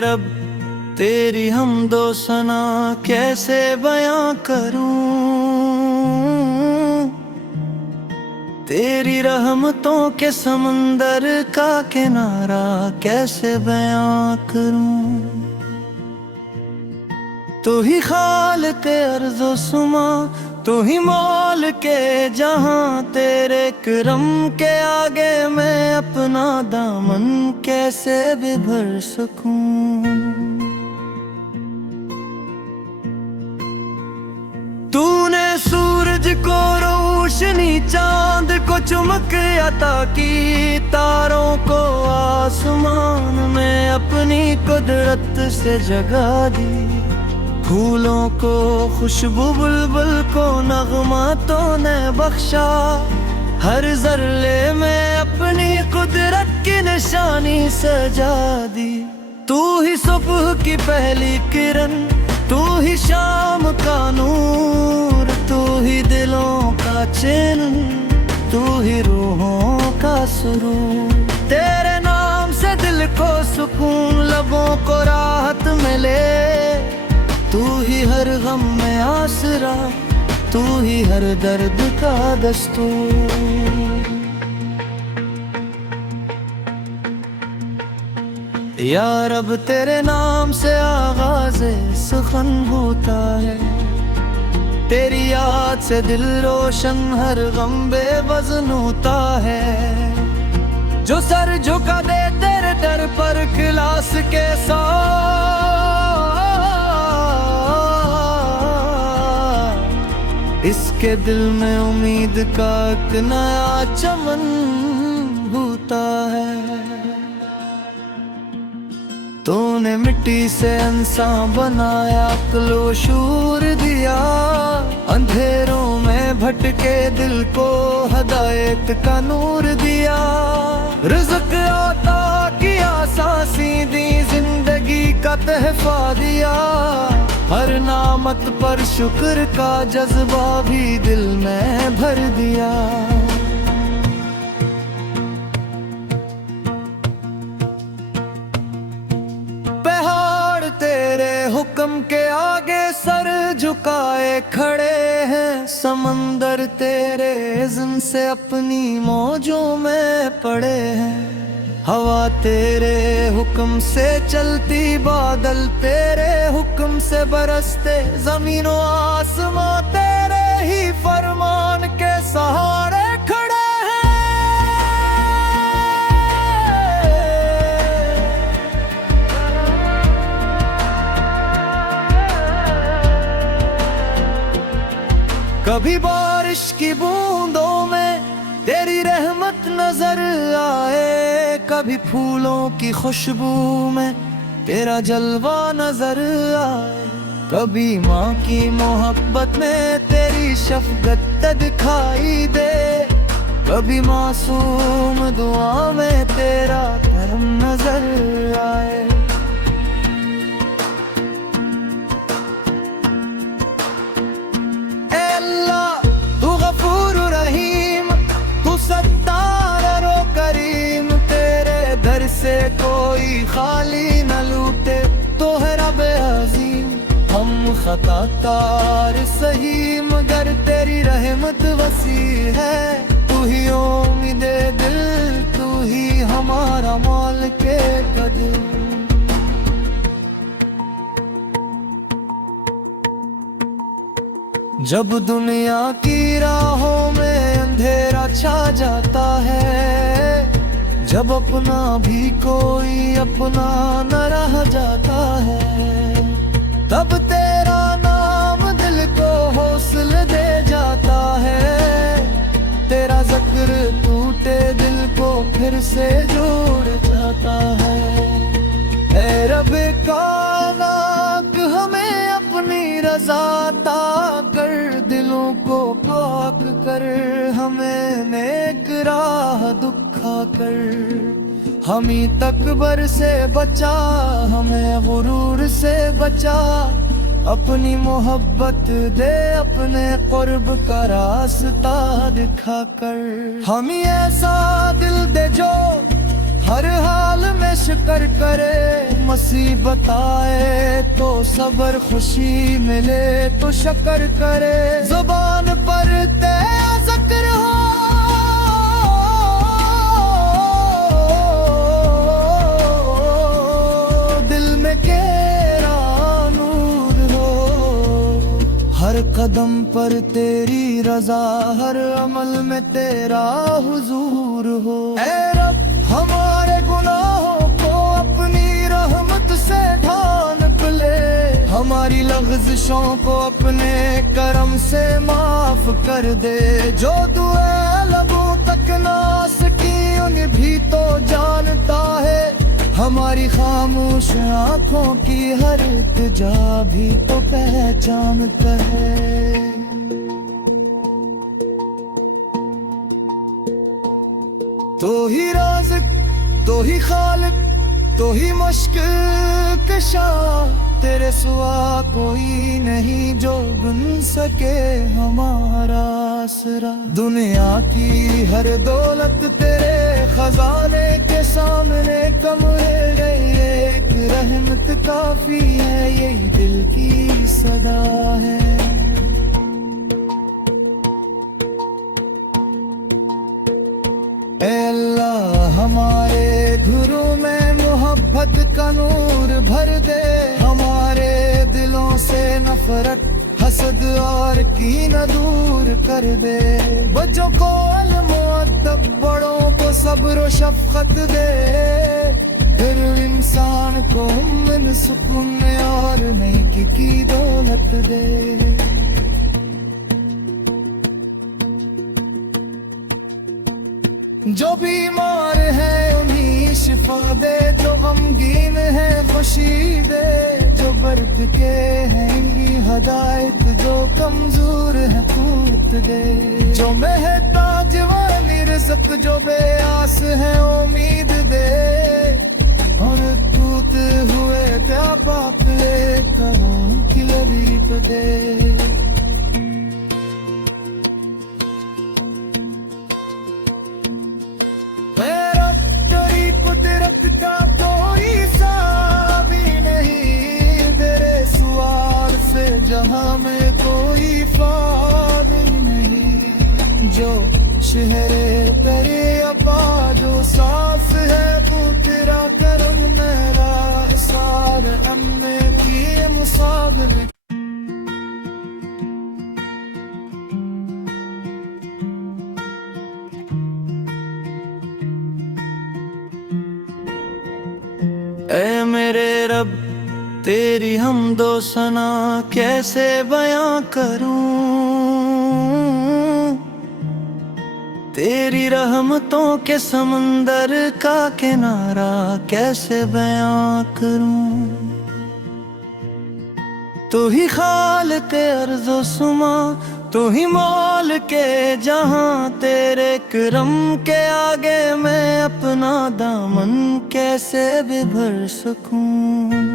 रब तेरी हमदो सना कैसे बयां करूं, तेरी रहमतों के समंदर का किनारा कैसे बयां करूं। तू ही खालिक़े अर्ज़ो सुमा, तू ही मौल के जहां, तेरे करम के आगे मैं अपना दामन कैसे भी भर सकूं। तूने सूरज को रोशनी, चांद को चमक अता की, तारों को आसमान में अपनी कुदरत से जगा दी। फूलों को खुशबू, बुलबुल को नगमा तूने बख्शा, हर जर्रे में अपनी कुदरत की निशानी सजा दी। तू ही सुबह की पहली किरण, तू ही शाम का नूर, तू ही दिलों का चैन, तू ही रूहों का सुरूर। तेरे नाम से दिल को सुकून, लबों को राहत मिले, तू ही हर गम में आसरा, तू ही हर दर्द का दस्तूर। या रब तेरे नाम से आगाज़े सुखन होता है, तेरी याद से दिल रोशन, हर गम बेवज़न होता है। जो सर झुका दे तेरे दर पर इख़लास के साथ, इसके दिल में उम्मीद का एक नया चमन होता है। तूने मिट्टी से इंसान बनाया, अक्ल व शूर दिया, अंधेरों में भटके दिल को हदायत का नूर दिया। रिज़्क़ अता किया, सांसें दी, जिंदगी का तहफ़ा दिया, हर नामत पर शुक्र का जज्बा भी दिल में भर दिया। पहाड़ तेरे हुक्म के आगे सर झुकाए खड़े हैं, समंदर तेरे इज़्न से अपनी मौजों में पड़े हैं। हवा तेरे हुक्म से चलती, बादल तेरे हुक्म से बरसते, ज़मीन व आसमां तेरे ही फरमान के सहारे खड़े हैं। कभी बारिश की बूंदों में तेरी रहमत नजर आए, कभी फूलों की खुशबू में तेरा जलवा नजर आए, कभी माँ की मोहब्बत में तेरी शफ़क़त दिखाई दे, कभी मासूम दुआ में तेरा करम नजर आए। ए अल्लाह तू गफूर रहीम, तू सत्तार रो करीम, तेरे दर से कोई खाली न लूटे, तो है रब अज़ीम। हम खताकार सही मगर तेरी रहमत वसी है, तू ही उम्मीदे दिल, तू ही हमारा मौल के कदम। जब दुनिया की राहों में अंधेरा छा जाता है, जब अपना भी कोई अपना न रह जाता है, तब तेरा नाम दिल को हौसले दे जाता है। तेरा ज़िक्र टूटे दिल को फिर से जोड़ जाता है। ऐ रब कायनात हमें अपनी रज़ा अता कर, दिलों को पाक कर, हमें नेक राह दुखा कर। हमी तकबर से बचा, हमें गुरूर से बचा, अपनी मोहब्बत दे, अपने क़ुर्ब का रास्ता दिखा कर। हमें ऐसा दिल दे जो हर हाल में शुक्र करे, मुसीबत आए तो सब्र, खुशी मिले तो शक्र करे। जुबान पर तेरा ज़िक्र हो, दिल में तेरा नूर हो, हर कदम पर तेरी रजा, हर अमल में तेरा हुजूर हो। ऐ रब हमारे गुनाहों को अपनी रहमत से ढांप ले, हमारी लग़्ज़िशों को अपने करम से माफ कर दे। जो दुआ लबों तक ना सकी उन्हें भी तो जानता है, हमारी खामोश आँखों की हर इल्तिजा भी तो पहचानता है। तो ही राज़िक, तो ही खालिक, तो ही मुश्किल कशा, तेरे सिवा कोई नहीं जो बन सके हमारा आसरा। दुनिया की हर दौलत तेरे खजाने के सामने कम है, एक रहमत काफी है, यही दिल की सदा है। ऐ अल्लाह हमारे घरों में मोहब्बत का नूर भर दे, हमारे दिलों से नफरत, हसद और कीना दूर कर दे। बच्चों को इल्म और अदब, बड़ों को सब्र और शफ़क़त दे, फिर इंसान को अमन, सुकून और नेकी की दौलत दे। जो बीमार है उन्हीं शिफा दे, जो गमगीन है खुशी दे, जो बर्त के हैं हदायत, जो कमजोर है क़ुव्वत दे। जो महताज वाली रिज़्क़, जो बेआस है उम्मीद दे, और टूटे हुए क्या बाप ले करों की लबीब दे। कुदरत का कोई सावी नहीं, तेरे सुवार से जहां में कोई फावी नहीं। जो शहरे तेरे अपा, जो साफ है तू तेरा करम, मेरा इसार अम्मे की मुसाफिर। ऐ मेरे रब तेरी हमदो सना कैसे बयां करूं, तेरी रहमतों के समंदर का किनारा कैसे बयां करूं। तू ही खालिक अर्ज़ो सुमा, तू ही मौल के जहां, तेरे करम के आगे मैं अपना दामन कैसे भी भर सकूं।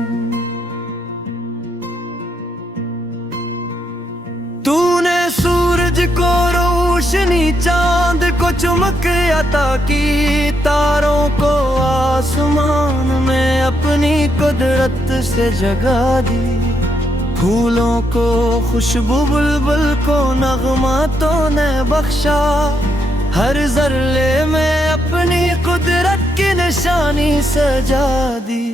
तूने सूरज को रोशनी, चांद को चमक अता की, तारों को आसमान में अपनी कुदरत से जगा दी। फूलों को खुशबू, बुलबुल को नगमा तो ने बख्शा, हर जर्रे में अपनी कुदरत की निशानी सजा दी।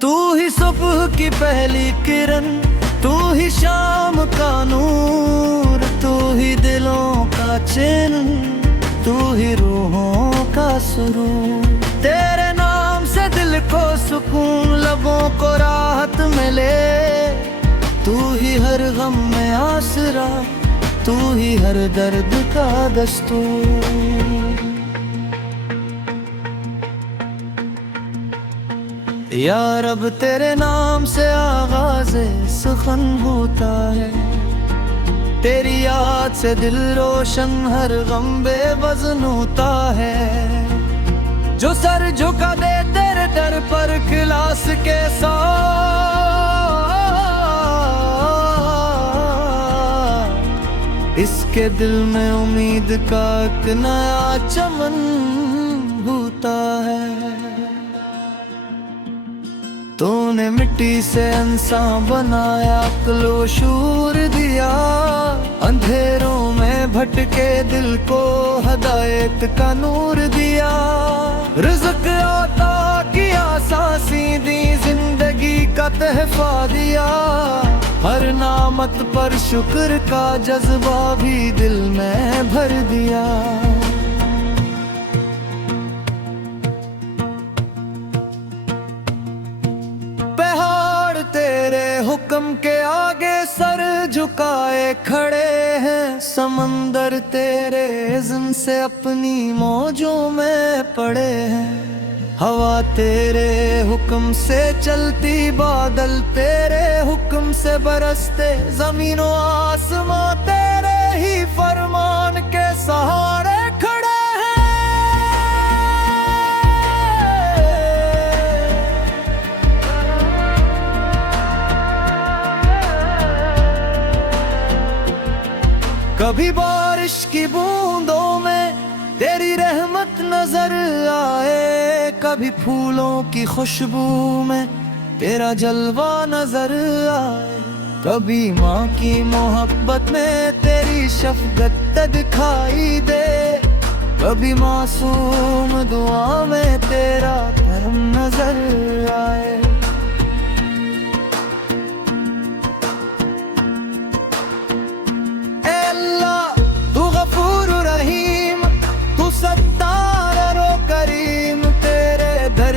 तू ही सुबह की पहली किरण, तू ही शाम का नूर, तू ही दिलों का चैन, तू ही रूहों का सुरूर। तेरे नाम से दिल को सुकून, लबों को राहत मिले, तू ही हर गम में आसरा, तू ही हर दर्द का दस्तूर। या रब तेरे नाम से आगाज़े सुखन होता है, तेरी याद से दिल रोशन, हर गम बेवज़न होता है। जो सर झुका दे तेरे दर पर इख़लास के साथ, इसके दिल में उम्मीद का एक नया चमन होता है। तूने मिट्टी से इंसान बनाया, अक्लो शूर दिया, अंधेरों में भटके दिल को हदायत का नूर दिया। रिज़्क़ अता किया, सांसें दी, जिंदगी का तहफ़ा दिया। हर नामत पर शुक्र का जज्बा भी दिल में भर दिया। हुक्म के आगे सर झुकाए खड़े हैं, समंदर तेरे इज़्न से अपनी मौजों में पड़े हैं। हवा तेरे हुक्म से चलती, बादल तेरे हुक्म से बरसते, ज़मीन और आसमां तेरे ही फरमान के सहारे खड़े। कभी बारिश की बूंदों में तेरी रहमत नजर आए, कभी फूलों की खुशबू में तेरा जलवा नजर आए, कभी माँ की मोहब्बत में तेरी शफकत दिखाई दे, कभी मासूम दुआ में तेरा करम नजर आए।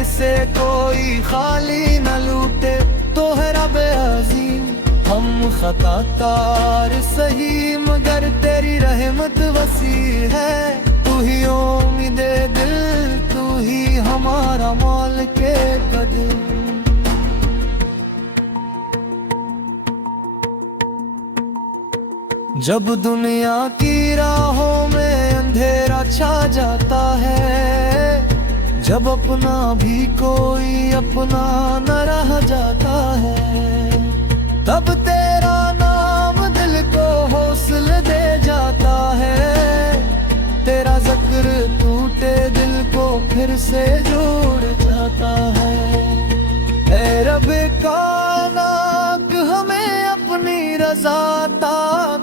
से कोई खाली न लूटे, तो है रब अज़ीम। हम खताकार सही, मगर तेरी रहमत वसी है। तू ही उम्मीदे दिल, तू ही हमारा मौल के कदम। जब दुनिया की राहों में अंधेरा छा जाता है, जब अपना भी कोई अपना न रह जाता है, तब तेरा नाम दिल को हौसला दे जाता है। तेरा जिक्र टूटे दिल को फिर से जोड़ जाता है। ऐ रब कायनात हमें अपनी रज़ा अता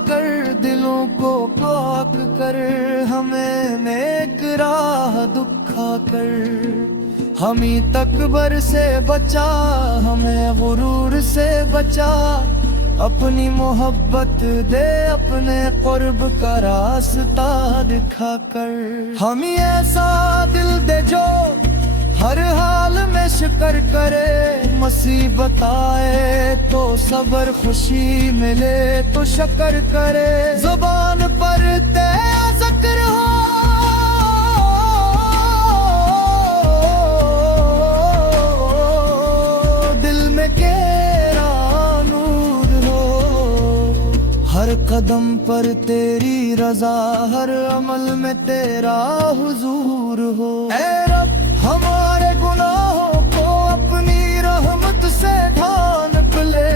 कर, दिलों को पाक कर, हमें नेक राह दुखा कर। हमी तकबर से बचा, हमें गुरूर से बचा, अपनी मोहब्बत दे, अपने क़ुर्ब का रास्ता दिखा कर। हमें ऐसा दिल दे जो हर हाल में शुक्र करे, मुसीबत आए तो सब्र, खुशी मिले तो शक्र करे। ज़ुबान पर तेरा ज़िक्र हो, दिल में तेरा नूर हो, हर कदम पर तेरी रज़ा, हर अमल में तेरा हुजूर हो। ऐ रब हमारे गुनाहों को अपनी रहमत से ढांप ले,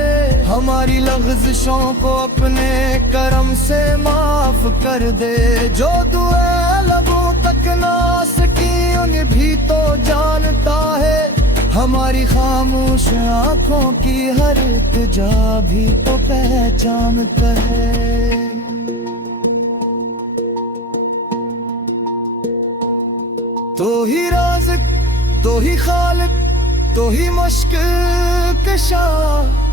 हमारी लग़्ज़िशों को अपने करम से माफ कर दे। जो दुआ लबों तक ना सकी उन्हें भी तो जानता है, हमारी खामोश आँखों की हर इल्तिजा भी तो पहचानता है। तो ही राज़िक़, तो ही खालिक, तो ही मुश्किल कशा,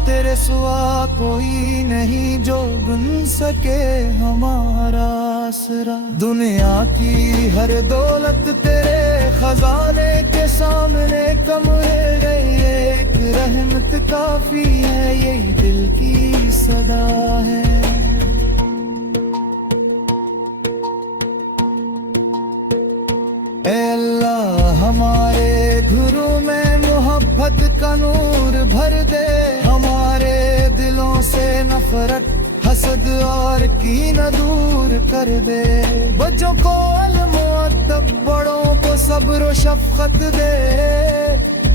तेरे सिवा कोई नहीं जो बन सके हमारा आसरा। दुनिया की हर दौलत तेरे खजाने के सामने कम है, एक रहमत काफी है, यही दिल की सदा है। हमारे घरों में मोहब्बत का नूर भर दे, हमारे दिलों से नफरत, हसद और कीन दूर कर दे। बच्चों को इल्म और अदब, बड़ों को सब्र और शफ़क़त दे,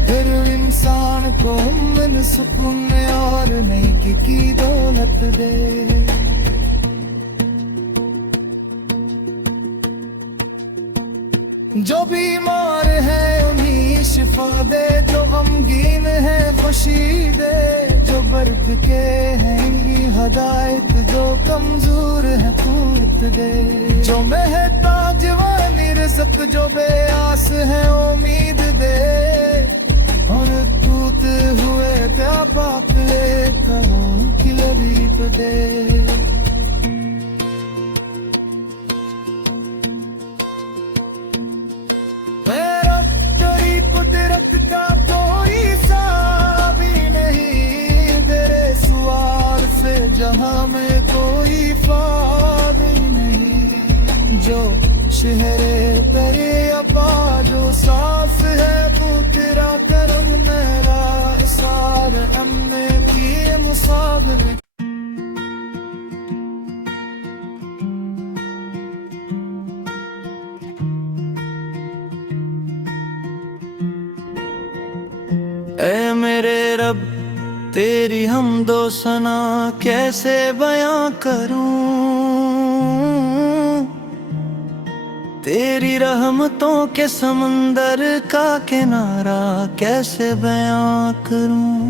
फिर इंसान को अमन, सुकून और नेकी की दौलत दे। जो बीमार है उन्हें शिफा दे, जो गमगीन है खुशी दे, जो बर्फ के हैं हदायत, जो कमजोर है पूत दे, जो महताज वाली रिज़्क़, जो बेआस है उम्मीद दे, और टूटे हुए प्या बाप ले करों की लबीब दे। मेरा तेरी कुदरत का कोई साबी नहीं, तेरे सवार से जहां में कोई फादी नहीं, जो शहरे तेरे अपा जो साफ है तू तेरा करम, मेरा सार अम्मे की मुसाबिर। ऐ मेरे रब तेरी हमदो सना कैसे बयां करूं, तेरी रहमतों के समंदर का किनारा कैसे बयां करूं।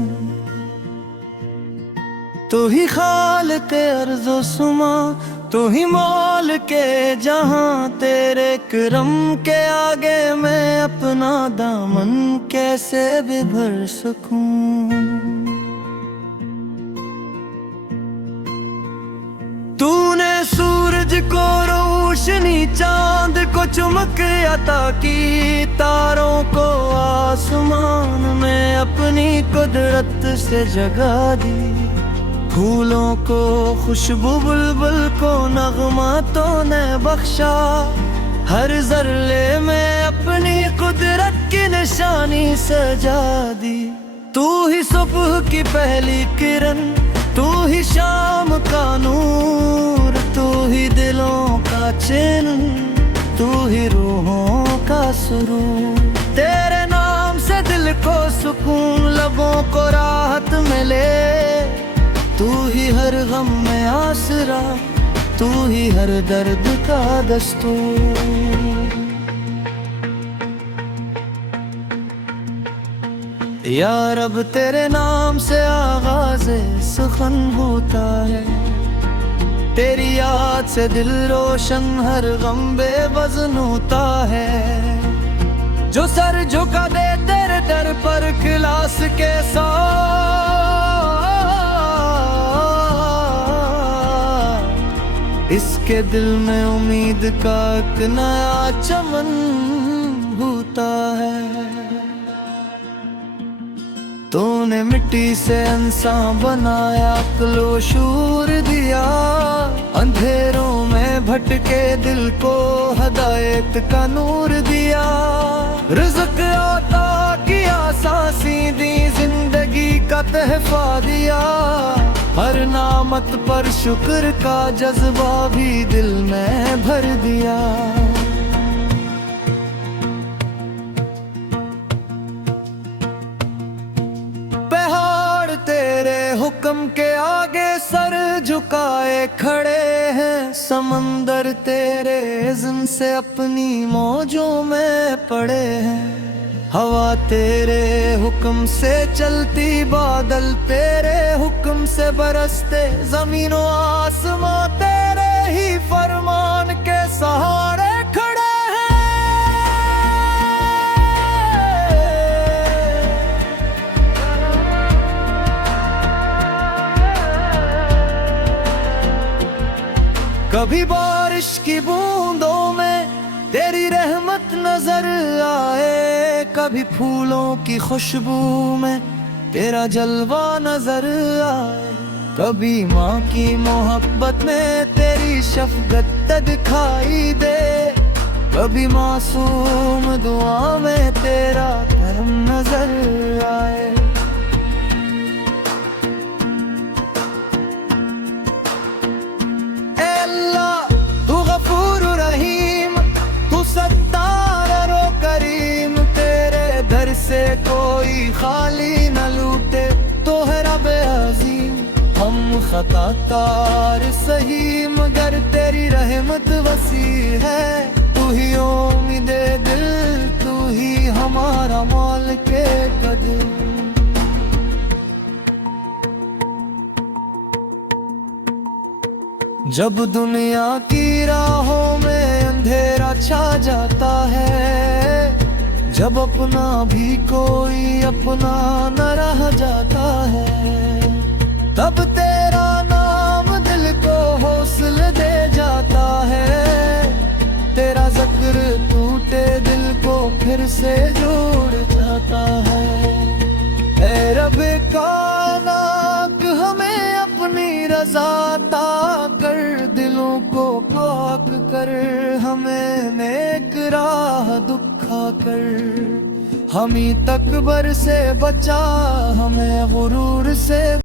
तू ही खालिक़े अर्ज़ो सुमा, तू ही मौल के जहां, तेरे करम के आगे मैं अपना दामन कैसे भी भर सकूं। तूने सूरज को रोशनी, चांद को चमक अता की, तारों को आसमान में अपनी कुदरत से जगा दी, फूलों को खुशबू, बुलबुल को नगमा तो ने बख्शा, हर जर्रे में अपनी कुदरत की निशानी सजा दी। तू ही सुबह की पहली किरण, तू ही शाम का नूर, तू ही दिलों का चैन, तू ही रूहों का सुरूर। तेरे नाम से दिल को सुकून, लबों को राहत मिले, तू ही हर गम में आसरा, तू ही हर दर्द का दस्तूर। या रब तेरे नाम से आगाज़े सुखन होता है, तेरी याद से दिल रोशन, हर गम बेवज़न होता है। जो सर झुका दे तेरे दर पर खिलास के साथ, इसके दिल में उम्मीद का एक नया चमन होता है। तूने मिट्टी से इंसान बनाया, अक्लो शूर दिया, अंधेरों में भटके दिल को हदायत का नूर दिया। रिज़्क़ अता किया, सांसें दी, जिंदगी का तहफ़ा दिया, हर नामत पर शुक्र का जज्बा भी दिल में भर दिया। हुक्म के आगे सर झुकाए खड़े हैं, समंदर तेरे इज़्न से अपनी मौजों में पड़े हैं। हवा तेरे हुक्म से चलती, बादल तेरे हुक्म से बरसते, ज़मीन और आसमां तेरे ही फरमान के सहारे खड़े हैं। कभी बारिश की बूंदों में तेरी रहमत नजर आए, कभी फूलों की खुशबू में तेरा जलवा नजर आए, कभी माँ की मोहब्बत में तेरी शफ़क़त दिखाई दे, कभी मासूम दुआ में तेरा करम नजर आए। से कोई खाली न लूटे, तो है रब अज़ीम, हम खताकार सही, मगर तेरी रहमत वसी है। तू ही उम्मीद दिल, तू ही हमारा मौल के कदम। जब दुनिया की राहों में अंधेरा छा जाता है, जब अपना भी कोई अपना न रह जाता है, तब तेरा नाम दिल को हौसले दे जाता है। तेरा जिक्र टूटे दिल को फिर से जोड़ जाता है। ऐ रब कायनात हमें अपनी रज़ा अता कर, दिलों को पाक कर, हमें नेक राह दुखा कर। हमी तकबर से बचा, हमें गुरूर से